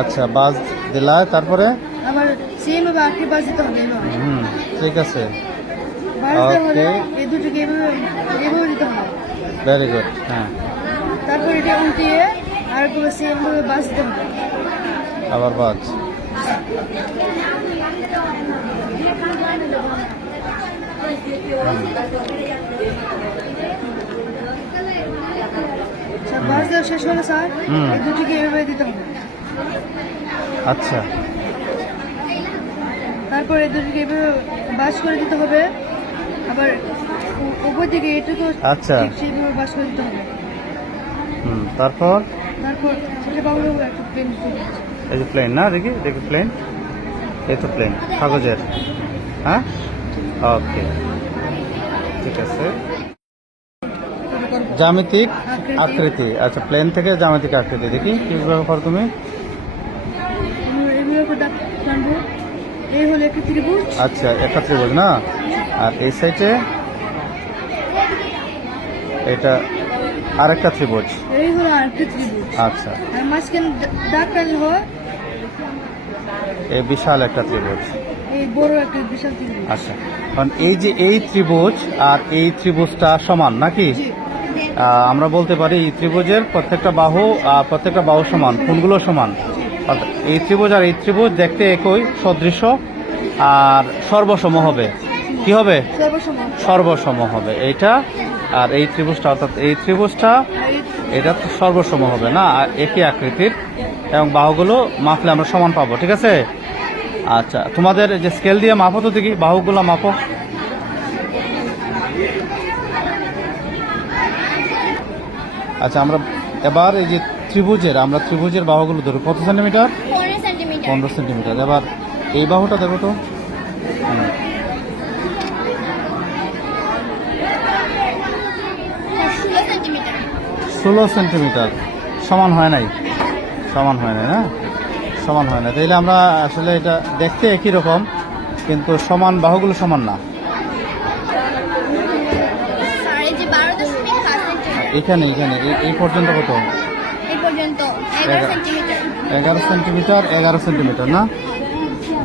আচ্ছা বাস দিলা, তারপরে আবার সেম ভাবে আটটি বাস দিতে হবে এভাবে। ঠিক আছে, বাস দেওয়া হলে ওকে, এই দুটোকে এভাবে এভাবে দিতে হবে। Very good. হ্যাঁ, তারপর এটা উল্টিয়ে আর সেম ভাবে বাস দিতে হবে। আবার বাস। স্যার বাস দেওয়া শেষ হলে স্যার এই দুটোকে এভাবে দিতে হবে। আচ্ছা, তারপর এই দুটোকে এভাবে বাস করে দিতে হবে। আবার উপর দিকে এটুকু আচ্ছা। ঠিক সেইভাবে বাস করে দিতে হবে। তারপর তারপর এটা বাবুর একটা প্লেন দিতে হবে। এই যে প্লেন, না দেখি দেখি প্লেন, এই তো প্লেন কাগজের। হ্যাঁ, ওকে, ঠিক আছে। জ্যামিতিক আকৃতি, আচ্ছা প্লেন থেকে জ্যামিতিক আকৃতি দেখি কিভাবে করো তুমি। এইভাবে টানবো। এই হলো একটা ত্রিভুজ। আচ্ছা, একটা ত্রিভুজ না, আর এই সাইডে এটা আরেকটা ত্রিভুজ। এই হলো আরেকটা ত্রিভুজ। আচ্ছা, আর মাঝখানে দাগ টানলে হয় এই বিশাল একটা ত্রিভুজ। এই বড় একটা বিশাল ত্রিভুজ। আচ্ছা, কারণ এই যে এই ত্রিভুজ আর এই ত্রিভুজটা সমান নাকি? জি। আমরা বলতে পারি এই ত্রিভুজের প্রত্যেকটা বাহু সমান, কোণগুলো সমান। অর্থাৎ এই ত্রিভুজ আর এই ত্রিভুজ দেখতে একই সদৃশ, আর সর্বসম হবে। কি হবে? সর্বসমান। সর্বসম হবে এইটা, আর এই ত্রিভুজটা, অর্থাৎ এই ত্রিভুজটা এটা তো সর্বসম হবে না, আর একই আকৃতির, এবং বাহুগুলো মাপলে আমরা সমান পাবো। ঠিক আছে। আচ্ছা, তোমাদের যে স্কেল দিয়ে মাপো তো দেখি, বাহুগুলো মাপো। আচ্ছা, আমরা এবার এই যে ত্রিভুজের বাহুগুলো ধরো কত সেন্টিমিটার? 15 সেন্টিমিটার। 15 সেন্টিমিটার। এবার এই বাহুটা দেখো তো। 16 সেন্টিমিটার। 16 সেন্টিমিটার। সমান হয় নাই, সমান হয় নাই না, সমান হয় না। তাইলে আমরা আসলে এটা দেখতে একই রকম, কিন্তু সমান বাহুগুলো সমান না। স্যার এই যে 12.5 সেন্টিমিটার। এখানে এই পর্যন্ত কত? এই পর্যন্ত 11 সেন্টিমিটার। 11 সেন্টিমিটার, 11 সেন্টিমিটার না,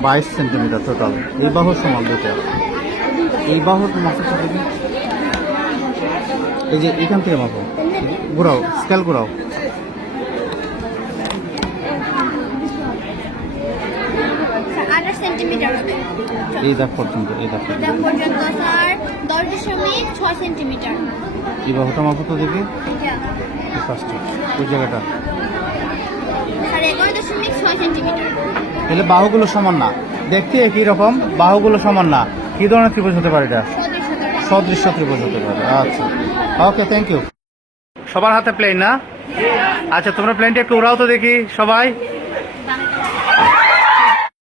22 সেন্টিমিটার টোটাল। এই বাহুর সমান দুইটা। এই বাহুর মাপটা দেখি, এই যে এখান থেকে মাপো, ঘুরাও, স্কেল ঘুরাও। 8 সেন্টিমিটার হবে। এই দাগ পর্যন্ত, এই দাগ পর্যন্ত। এটা পর্যন্ত স্যার 10.6 সেন্টিমিটার। এই বাহুটা মাপো তো দেখি, এটা ফার্স্ট ওই জায়গাটা। Sir 11.6 centimetre. তাহলে বাহুগুলো সমান না, দেখতে একই রকম, বাহুগুলো সমান না। কি ধরনের ত্রিভুজ হতে পারে এটা? সদৃশ্য ত্রিভুজ হতে পারে। আচ্ছা, ওকে, থ্যাংক ইউ। সবার হাতে প্লেন না? আচ্ছা, তোমরা প্লেনটা একটু উড়াও তো দেখি সবাই।